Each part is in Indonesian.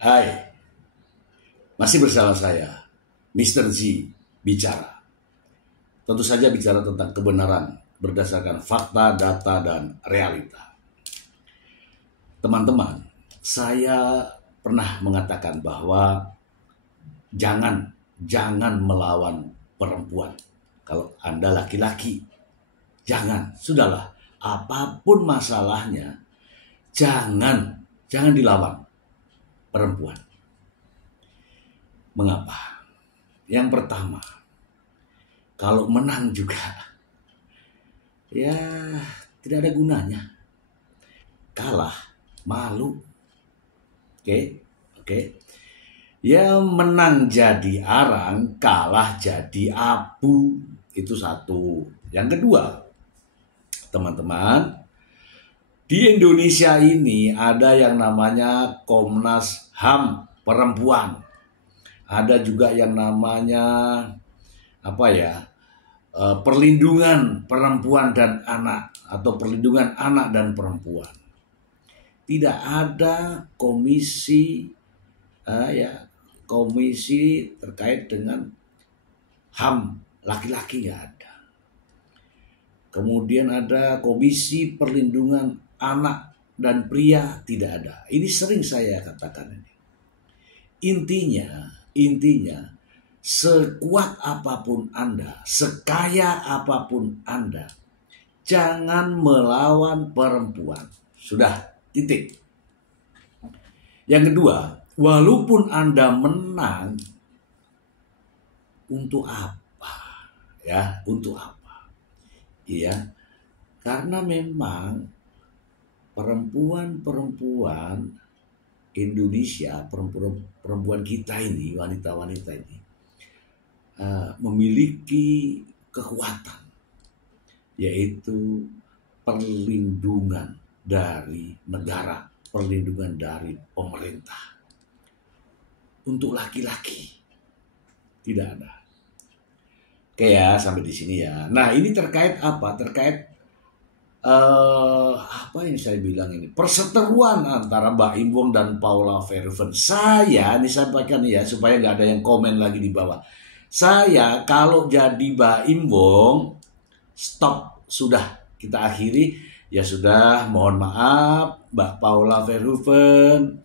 Hai, masih bersama saya, Mr. Z, bicara. Tentu saja bicara tentang kebenaran berdasarkan fakta, data, dan realita. Teman-teman, saya pernah mengatakan bahwa jangan melawan perempuan. Kalau Anda laki-laki, sudahlah, apapun masalahnya, jangan dilawan perempuan. Mengapa? Yang pertama, kalau menang juga, ya tidak ada gunanya. Kalah, malu. Oke. Ya menang jadi arang, kalah jadi abu. Itu satu. Yang kedua, teman-teman, di Indonesia ini ada yang namanya Komnas HAM perempuan. Ada juga yang namanya perlindungan perempuan dan anak atau perlindungan anak dan perempuan. Tidak ada komisi terkait dengan HAM laki-laki, nggak ada. Kemudian ada komisi perlindungan anak dan pria, tidak ada. Ini sering saya katakan ini. Intinya sekuat apapun Anda, sekaya apapun Anda, jangan melawan perempuan. Sudah, titik. Yang kedua, walaupun Anda menang, untuk apa? Ya, untuk apa? Iya, karena memang perempuan Indonesia, perempuan kita ini, wanita-wanita ini memiliki kekuatan, yaitu perlindungan dari negara, perlindungan dari pemerintah. Untuk laki-laki tidak ada. Oke ya, sampai di sini ya. Nah, ini terkait apa? Terkait apa yang saya bilang ini, perseteruan antara Mbak Im dan Paula Verhoeven. Saya disampaikan ya, supaya nggak ada yang komen lagi di bawah. Saya kalau jadi Mbak Im, stop, sudah, kita akhiri. Ya sudah, mohon maaf Mbak Paula Verhoeven,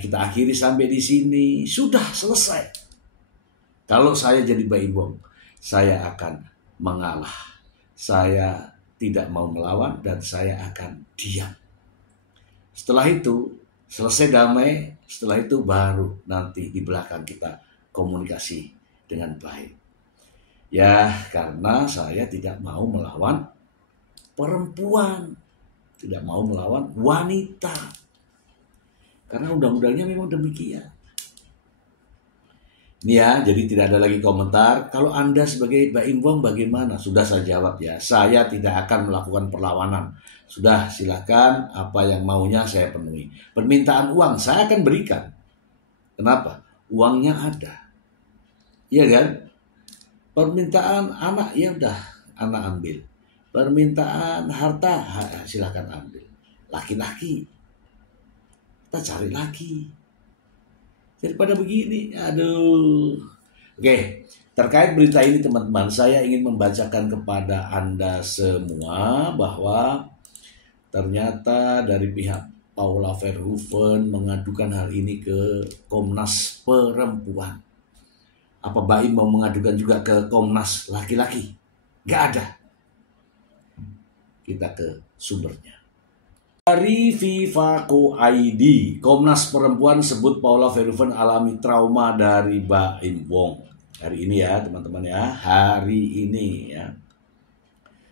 kita akhiri sampai di sini. Sudah selesai. Kalau saya jadi Mbak Im, saya akan mengalah. Saya tidak mau melawan dan saya akan diam. Setelah itu selesai damai, setelah itu baru nanti di belakang kita komunikasi dengan baik. Ya, karena saya tidak mau melawan perempuan, tidak mau melawan wanita. Karena undang-undangnya memang demikian. Ini ya, jadi tidak ada lagi komentar. Kalau Anda sebagai Mbak Im bagaimana? Sudah saya jawab ya. Saya tidak akan melakukan perlawanan. Sudah, silakan, apa yang maunya saya penuhi. Permintaan uang saya akan berikan. Kenapa? Uangnya ada. Iya kan? Permintaan anak, ya udah, anak ambil. Permintaan harta, silakan ambil. Laki-laki, kita cari lagi. Daripada begini, aduh. Oke, terkait berita ini teman-teman, saya ingin membacakan kepada Anda semua bahwa ternyata dari pihak Paula Verhoeven mengadukan hal ini ke Komnas Perempuan. Apa Mbak Im mau mengadukan juga ke Komnas Laki-laki? Gak ada. Kita ke sumbernya. Dari Vivaco ID, Komnas Perempuan sebut Paula Verhoeven alami trauma dari Mbak Im. Hari ini ya teman-teman ya, hari ini ya.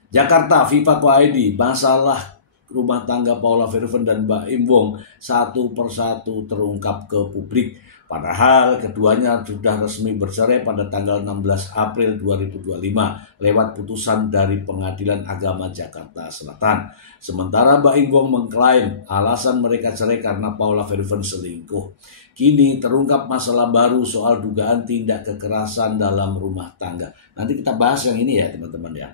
Jakarta, Vivaco ID, masalah rumah tangga Paula Verhoeven dan Mbak Im satu persatu terungkap ke publik. Padahal keduanya sudah resmi bercerai pada tanggal 16 April 2025 lewat putusan dari Pengadilan Agama Jakarta Selatan. Sementara Mbak Im mengklaim alasan mereka cerai karena Paula Verhoeven selingkuh. Kini terungkap masalah baru soal dugaan tindak kekerasan dalam rumah tangga. Nanti kita bahas yang ini ya teman-teman ya.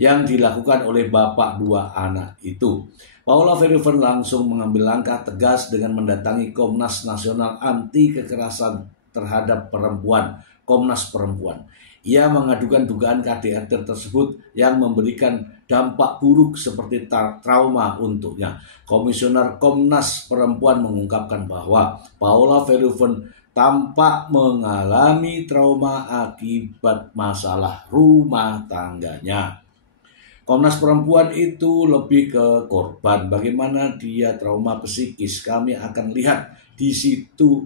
yang dilakukan oleh bapak dua anak itu. Paula Verhoeven langsung mengambil langkah tegas dengan mendatangi Komnas Nasional Anti Kekerasan Terhadap Perempuan, Komnas Perempuan. Ia mengadukan dugaan KDRT tersebut yang memberikan dampak buruk seperti trauma untuknya. Komisioner Komnas Perempuan mengungkapkan bahwa Paula Verhoeven tampak mengalami trauma akibat masalah rumah tangganya. Komnas Perempuan itu lebih ke korban. Bagaimana dia trauma psikis, kami akan lihat di situ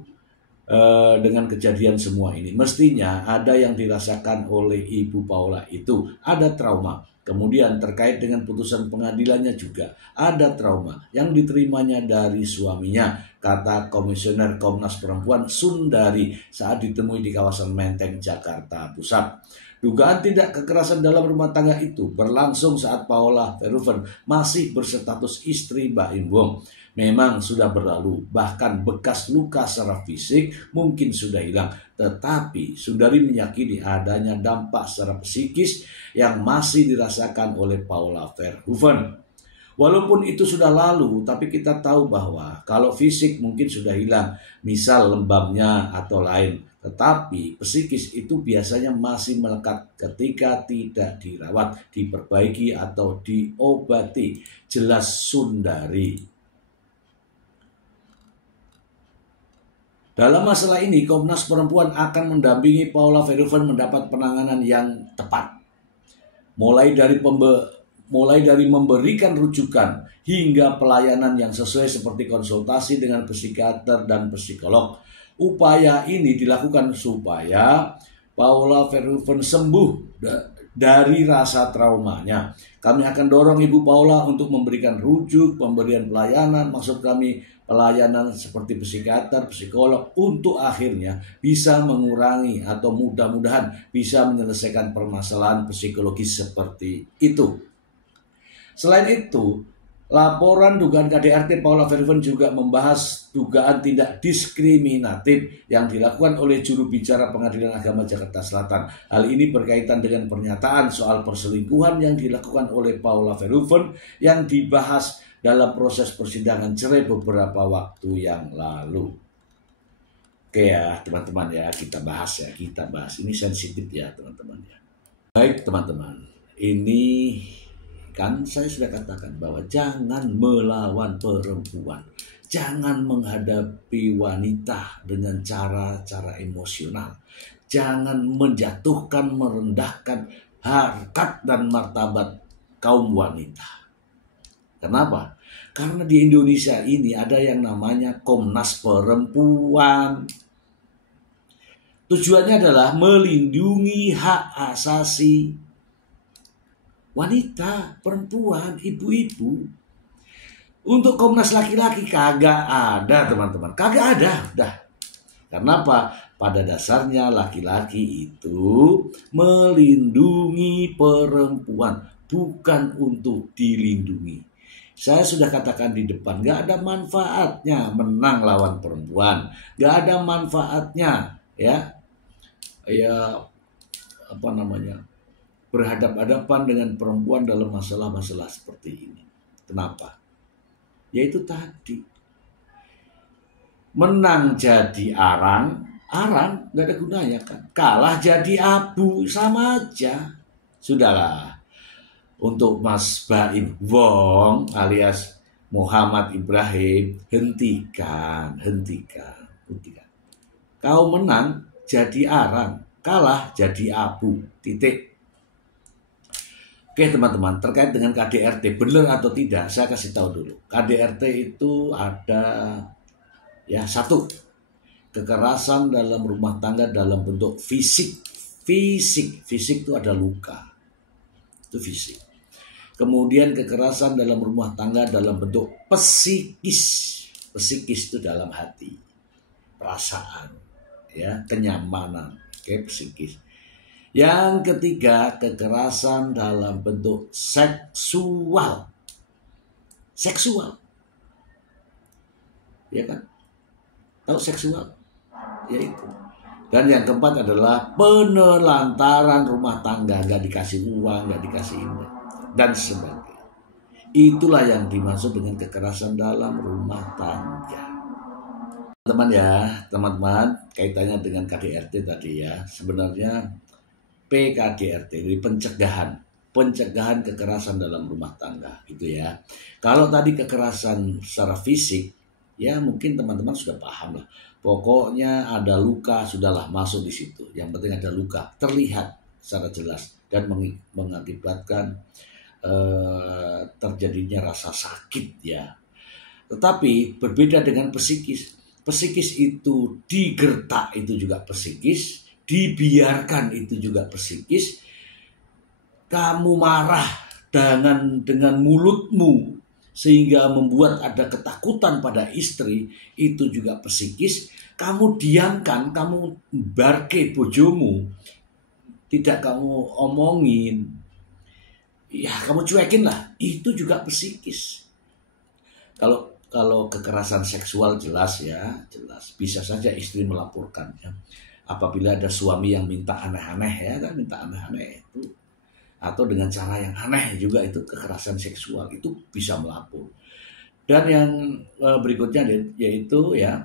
dengan kejadian semua ini. Mestinya ada yang dirasakan oleh Ibu Paula itu, ada trauma. Kemudian terkait dengan putusan pengadilannya juga ada trauma yang diterimanya dari suaminya, kata Komisioner Komnas Perempuan Sundari saat ditemui di kawasan Menteng, Jakarta Pusat. Dugaan tindak kekerasan dalam rumah tangga itu berlangsung saat Paula Verhoeven masih berstatus istri Baim Wong. Memang sudah berlalu, bahkan bekas luka secara fisik mungkin sudah hilang. Tetapi Sundari meyakini adanya dampak secara psikis yang masih dirasakan oleh Paula Verhoeven. Walaupun itu sudah lalu, tapi kita tahu bahwa kalau fisik mungkin sudah hilang, misal lembabnya atau lain. Tetapi psikis itu biasanya masih melekat ketika tidak dirawat, diperbaiki atau diobati. Jelas Sundari. Dalam masalah ini, Komnas Perempuan akan mendampingi Paula Verhoeven mendapat penanganan yang tepat. Mulai dari memberikan rujukan hingga pelayanan yang sesuai seperti konsultasi dengan psikiater dan psikolog. Upaya ini dilakukan supaya Paula Verhoeven sembuh dari rasa traumanya. Kami akan dorong Ibu Paula untuk memberikan rujuk, pemberian pelayanan, maksud kami pelayanan seperti psikiater, psikolog, untuk akhirnya bisa mengurangi atau mudah-mudahan bisa menyelesaikan permasalahan psikologis seperti itu. Selain itu, laporan dugaan KDRT Paula Verhoeven juga membahas dugaan tindak diskriminatif yang dilakukan oleh juru bicara Pengadilan Agama Jakarta Selatan. Hal ini berkaitan dengan pernyataan soal perselingkuhan yang dilakukan oleh Paula Verhoeven yang dibahas dalam proses persidangan cerai beberapa waktu yang lalu. Oke ya teman-teman ya, kita bahas. Ini sensitif ya teman-teman ya. Baik teman-teman, ini kan saya sudah katakan bahwa jangan melawan perempuan, jangan menghadapi wanita dengan cara-cara emosional, jangan menjatuhkan, merendahkan harkat dan martabat kaum wanita. Kenapa? Karena di Indonesia ini ada yang namanya Komnas Perempuan. Tujuannya adalah melindungi hak asasi wanita, perempuan, ibu-ibu. Untuk Komnas laki-laki kagak ada teman-teman, kagak ada. Dah. Kenapa? Pada dasarnya laki-laki itu melindungi perempuan, bukan untuk dilindungi. Saya sudah katakan di depan, gak ada manfaatnya menang lawan perempuan, gak ada manfaatnya berhadap-hadapan dengan perempuan dalam masalah-masalah seperti ini. Kenapa? Yaitu tadi, menang jadi arang gak ada gunanya kan. Kalah jadi abu, sama aja. Sudahlah. Untuk Mas Baim Wong alias Muhammad Ibrahim, hentikan. Kau menang jadi arang, kalah jadi abu, titik. Oke teman-teman, terkait dengan KDRT benar atau tidak, saya kasih tahu dulu. KDRT itu ada satu, kekerasan dalam rumah tangga dalam bentuk fisik. Fisik itu ada luka, itu fisik. Kemudian kekerasan dalam rumah tangga dalam bentuk psikis itu dalam hati, perasaan, kenyamanan, psikis. Yang ketiga, kekerasan dalam bentuk seksual, ya kan? Tahu seksual? Ya itu. Dan yang keempat adalah penelantaran rumah tangga, gak dikasih uang, gak dikasih ini. dan sebagainya. Itulah yang dimaksud dengan kekerasan dalam rumah tangga. Teman-teman, kaitannya dengan KDRT tadi ya. Sebenarnya PKDRT, jadi pencegahan kekerasan dalam rumah tangga gitu ya. Kalau tadi kekerasan secara fisik, ya mungkin teman-teman sudah paham lah. Pokoknya ada luka, sudahlah masuk di situ. Yang penting ada luka, terlihat secara jelas dan mengakibatkan terjadinya rasa sakit ya. Tetapi berbeda dengan psikis. Psikis itu digertak, itu juga psikis. Dibiarkan, itu juga psikis. Kamu marah dengan mulutmu sehingga membuat ada ketakutan pada istri, itu juga psikis. Kamu diamkan, kamu barke bojomu, tidak kamu omongin, ya kamu cuekin lah, itu juga psikis. Kalau kekerasan seksual jelas bisa saja istri melaporkan ya. Apabila ada suami yang minta aneh-aneh ya kan, minta aneh-aneh itu, atau dengan cara yang aneh juga, itu kekerasan seksual, itu bisa melapor. Dan yang berikutnya yaitu ya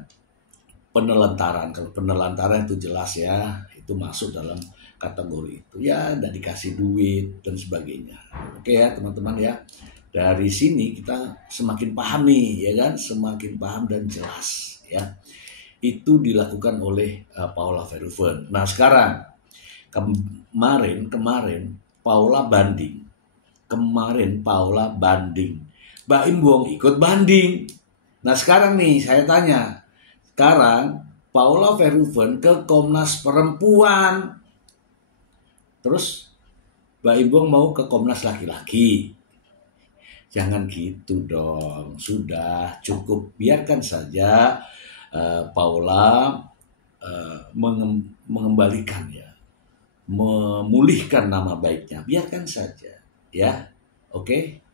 penelantaran. Kalau penelantaran itu jelas ya, itu masuk dalam kategori itu ya, tidak dikasih duit dan sebagainya. Oke ya teman-teman ya, dari sini kita semakin paham nih ya kan, semakin paham dan jelas ya. Itu dilakukan oleh Paula Verhoeven. Nah sekarang kemarin Paula banding. Mbak Im Wong ikut banding. Nah sekarang nih saya tanya, sekarang Paula Verhoeven ke Komnas Perempuan, terus Mbak Im Wong mau ke Komnas Laki-laki. Jangan gitu dong, sudah cukup, biarkan saja Paula mengembalikan ya, memulihkan nama baiknya, biarkan saja ya. Oke,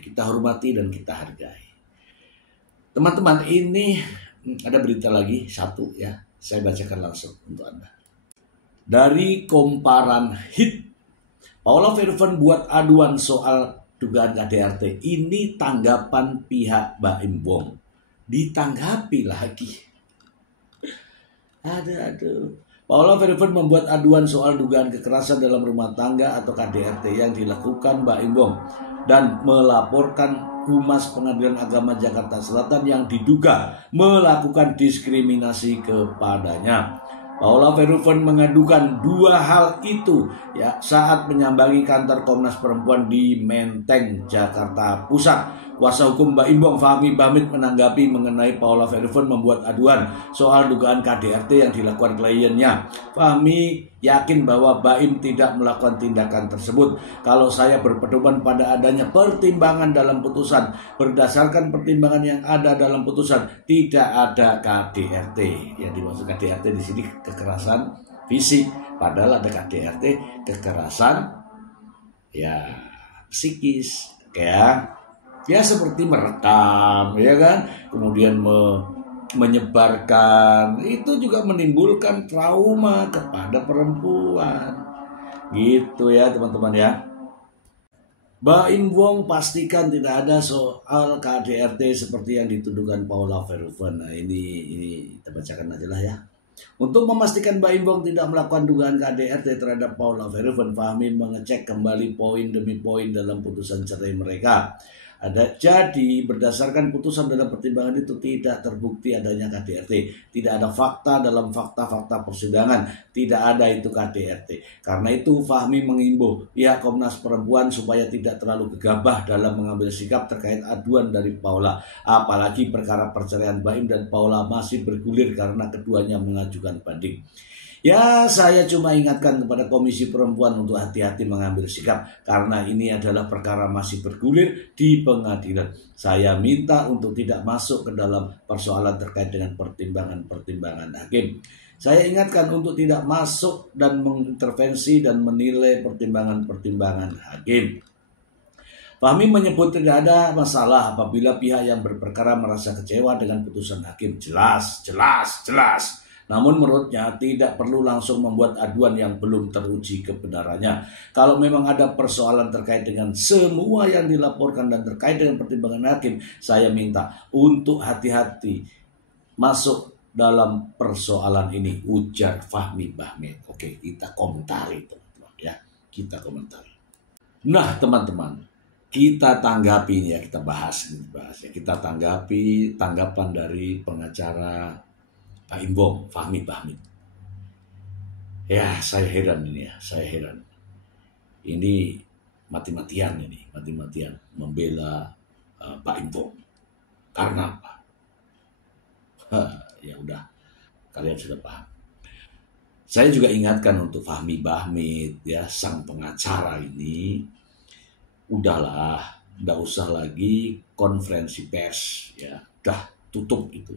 kita hormati dan kita hargai. Teman-teman, ini ada berita lagi satu ya, saya bacakan langsung untuk Anda. Dari Komparan Hit, Paula Verhoeven buat aduan soal dugaan KDRT. Ini tanggapan pihak Mbak Im Wong. Ditanggapi lagi. Aduh. Paula Verhoeven membuat aduan soal dugaan kekerasan dalam rumah tangga atau KDRT yang dilakukan Mbak Im Wong dan melaporkan Humas Pengadilan Agama Jakarta Selatan yang diduga melakukan diskriminasi kepadanya. Paula Verhoeven mengadukan dua hal itu ya saat menyambangi kantor Komnas Perempuan di Menteng, Jakarta Pusat. Kuasa hukum Mbak Im Wong, Fahmi Bamit, menanggapi mengenai Paula Verhoeven membuat aduan soal dugaan KDRT yang dilakukan kliennya. Fahmi yakin bahwa Mbak Im tidak melakukan tindakan tersebut. Kalau saya berpedoman pada adanya pertimbangan dalam putusan, berdasarkan pertimbangan yang ada dalam putusan, tidak ada KDRT. Yang dimaksud KDRT di sini kekerasan fisik, padahal ada KDRT kekerasan ya psikis, kayak ya seperti merekam ya kan, kemudian menyebarkan, itu juga menimbulkan trauma kepada perempuan gitu ya teman-teman ya. Mbak Im Wong pastikan tidak ada soal KDRT seperti yang dituduhkan Paula Verhoeven. Nah ini kita bacakan aja lah ya. Untuk memastikan Mbak Im Wong tidak melakukan dugaan KDRT terhadap Paula Verhoeven, Fahmi mengecek kembali poin demi poin dalam putusan cerai mereka. Jadi berdasarkan putusan dalam pertimbangan itu tidak terbukti adanya KDRT, tidak ada fakta dalam fakta-fakta persidangan, tidak ada itu KDRT. Karena itu Fahmi mengimbau pihak Komnas Perempuan supaya tidak terlalu gegabah dalam mengambil sikap terkait aduan dari Paula. Apalagi perkara perceraian Mbak Im dan Paula masih bergulir karena keduanya mengajukan banding. Ya, saya cuma ingatkan kepada Komisi Perempuan untuk hati-hati mengambil sikap karena ini adalah perkara masih bergulir di pengadilan. Saya minta untuk tidak masuk ke dalam persoalan terkait dengan pertimbangan-pertimbangan hakim. Saya ingatkan untuk tidak masuk dan mengintervensi dan menilai pertimbangan-pertimbangan hakim. Fahmi menyebut tidak ada masalah apabila pihak yang berperkara merasa kecewa dengan putusan hakim. Jelas. Namun menurutnya tidak perlu langsung membuat aduan yang belum teruji kebenarannya. Kalau memang ada persoalan terkait dengan semua yang dilaporkan dan terkait dengan pertimbangan hakim, saya minta untuk hati-hati masuk dalam persoalan ini, ujar Fahmi Bahmid. Oke, kita komentari teman-teman ya. Kita komentari. Nah, teman-teman, kita tanggapi ini ya, kita bahas ya. Kita tanggapi tanggapan dari pengacara Pak Imbong, Fahmi Bahmid. Ya, saya heran ini ya, saya heran. Ini mati-matian membela Pak Imbong. Karena apa? Ya udah, kalian sudah paham. Saya juga ingatkan untuk Fahmi Bahmid ya, sang pengacara ini, udahlah, nggak usah lagi konferensi pers ya, udah tutup itu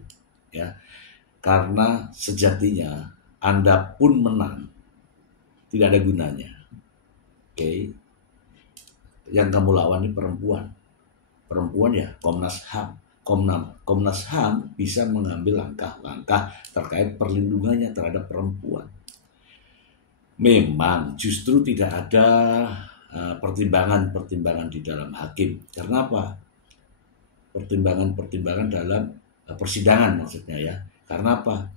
ya. Karena sejatinya Anda pun menang, tidak ada gunanya. Oke. Yang kamu lawan ini perempuan. Perempuan ya Komnas HAM. Komnas HAM bisa mengambil langkah-langkah terkait perlindungannya terhadap perempuan. Memang justru tidak ada pertimbangan-pertimbangan di dalam hakim. Karena apa? Pertimbangan-pertimbangan dalam persidangan maksudnya ya. Karena apa?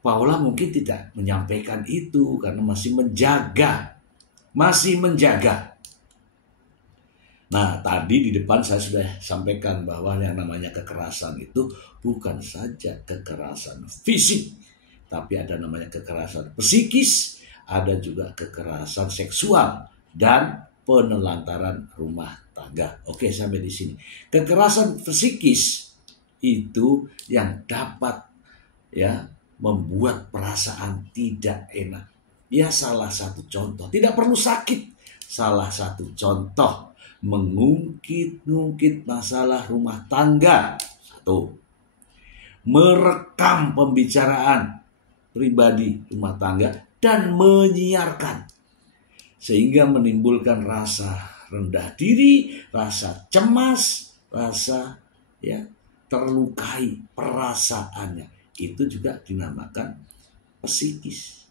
Paula mungkin tidak menyampaikan itu karena masih menjaga. Nah, tadi di depan saya sudah sampaikan bahwa yang namanya kekerasan itu bukan saja kekerasan fisik, tapi ada namanya kekerasan psikis, ada juga kekerasan seksual dan penelantaran rumah tangga. Oke, sampai di sini. Kekerasan psikis itu yang dapat ya membuat perasaan tidak enak. Ya, salah satu contoh, tidak perlu sakit. Salah satu contoh, mengungkit-ungkit masalah rumah tangga. Satu, merekam pembicaraan pribadi rumah tangga dan menyiarkan, sehingga menimbulkan rasa rendah diri, rasa cemas, rasa ya terlukai perasaannya. Itu juga dinamakan psikis.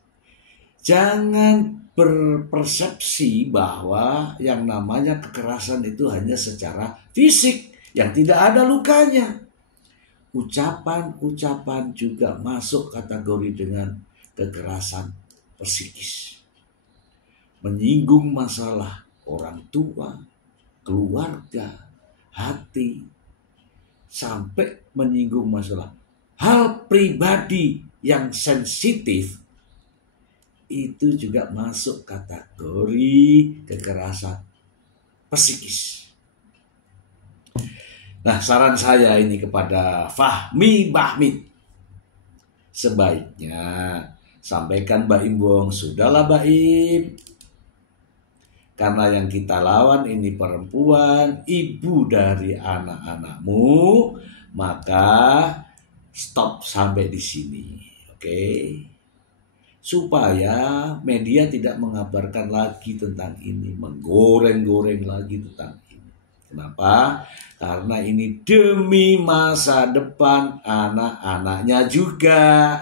Jangan berpersepsi bahwa yang namanya kekerasan itu hanya secara fisik yang tidak ada lukanya. Ucapan-ucapan juga masuk kategori dengan kekerasan psikis. Menyinggung masalah orang tua, keluarga, hati, sampai menyinggung masalah hal pribadi yang sensitif, itu juga masuk kategori kekerasan psikis. Nah, saran saya ini kepada Fahmi Bahmid, sebaiknya sampaikan Mbak Imbong, sudahlah Mbak Im, karena yang kita lawan ini perempuan, ibu dari anak-anakmu, maka stop sampai di sini, oke? Supaya media tidak mengabarkan lagi tentang ini, menggoreng-goreng lagi tentang ini. Kenapa? Karena ini demi masa depan anak-anaknya juga.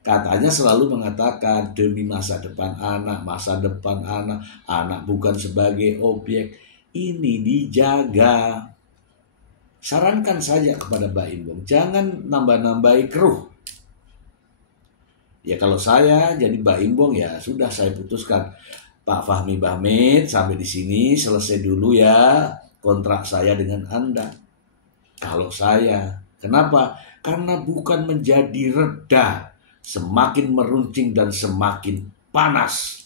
Katanya selalu mengatakan demi masa depan anak, anak bukan sebagai objek. Ini dijaga. Sarankan saja kepada Mbak Imbong, jangan nambah-nambahi keruh. Ya kalau saya jadi Mbak Imbong ya sudah, saya putuskan, Pak Fahmi Bahmid sampai di sini, selesai dulu ya kontrak saya dengan Anda. Kalau saya, kenapa? Karena bukan menjadi reda, semakin meruncing dan semakin panas.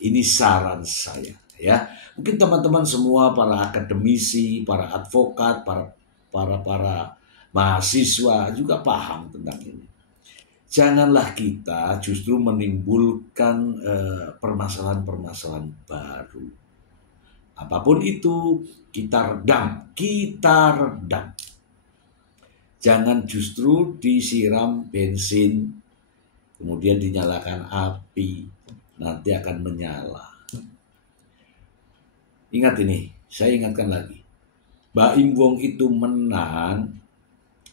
Ini saran saya ya. Mungkin teman-teman semua, para akademisi, para advokat, para mahasiswa juga paham tentang ini. Janganlah kita justru menimbulkan permasalahan-permasalahan baru. Apapun itu kita redam. Jangan justru disiram bensin, kemudian dinyalakan api, nanti akan menyala. Ingat ini, saya ingatkan lagi. Mbak Imbong itu menang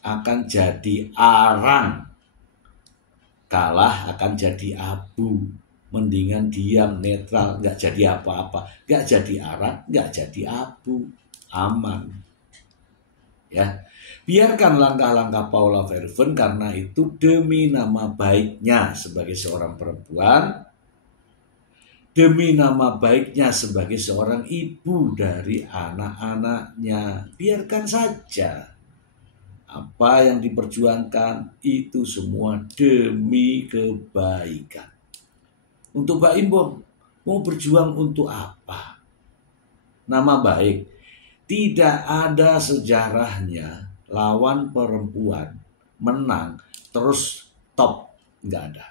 akan jadi arang kalah akan jadi abu. Mendingan diam, netral, nggak jadi apa-apa, nggak jadi arak, nggak jadi abu, aman. Ya, biarkan langkah-langkah Paula Verhoeven karena itu demi nama baiknya sebagai seorang perempuan, demi nama baiknya sebagai seorang ibu dari anak-anaknya. Biarkan saja. Apa yang diperjuangkan itu semua demi kebaikan. Untuk Mbak Imbong, mau berjuang untuk apa? Nama baik. Tidak ada sejarahnya lawan perempuan menang terus top. Nggak ada.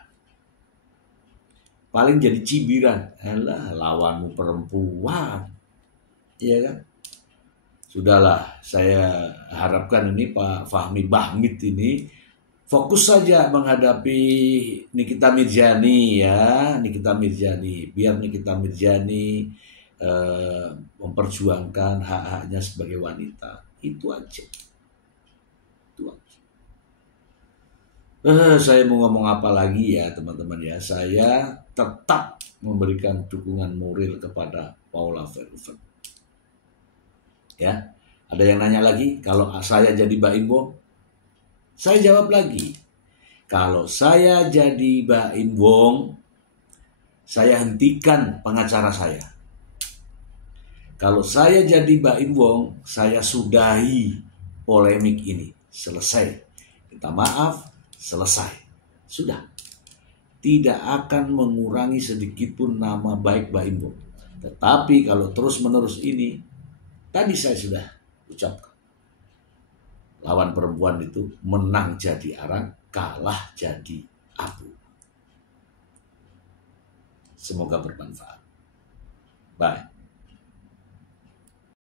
Paling jadi cibiran. Alah, lawanmu perempuan. Iya kan? Sudahlah, saya harapkan ini Pak Fahmi Bahmid ini fokus saja menghadapi Nikita Mirzani ya, Nikita Mirzani. Biar Nikita Mirzani memperjuangkan hak-haknya sebagai wanita. Itu aja. Itu aja. Saya mau ngomong apa lagi ya teman-teman ya. Saya tetap memberikan dukungan moral kepada Paula Verhoeven. Ya, ada yang nanya lagi, kalau saya jadi Mbak Imbong, saya jawab lagi, kalau saya jadi Mbak Imbong, saya hentikan pengacara saya. Kalau saya jadi Mbak Imbong, saya sudahi polemik ini. Selesai. Minta maaf, selesai. Sudah. Tidak akan mengurangi sedikit pun nama baik Mbak Imbong. Tetapi kalau terus-menerus ini, tadi saya sudah ucapkan. Lawan perempuan itu menang jadi arang, kalah jadi abu. Semoga bermanfaat. Bye.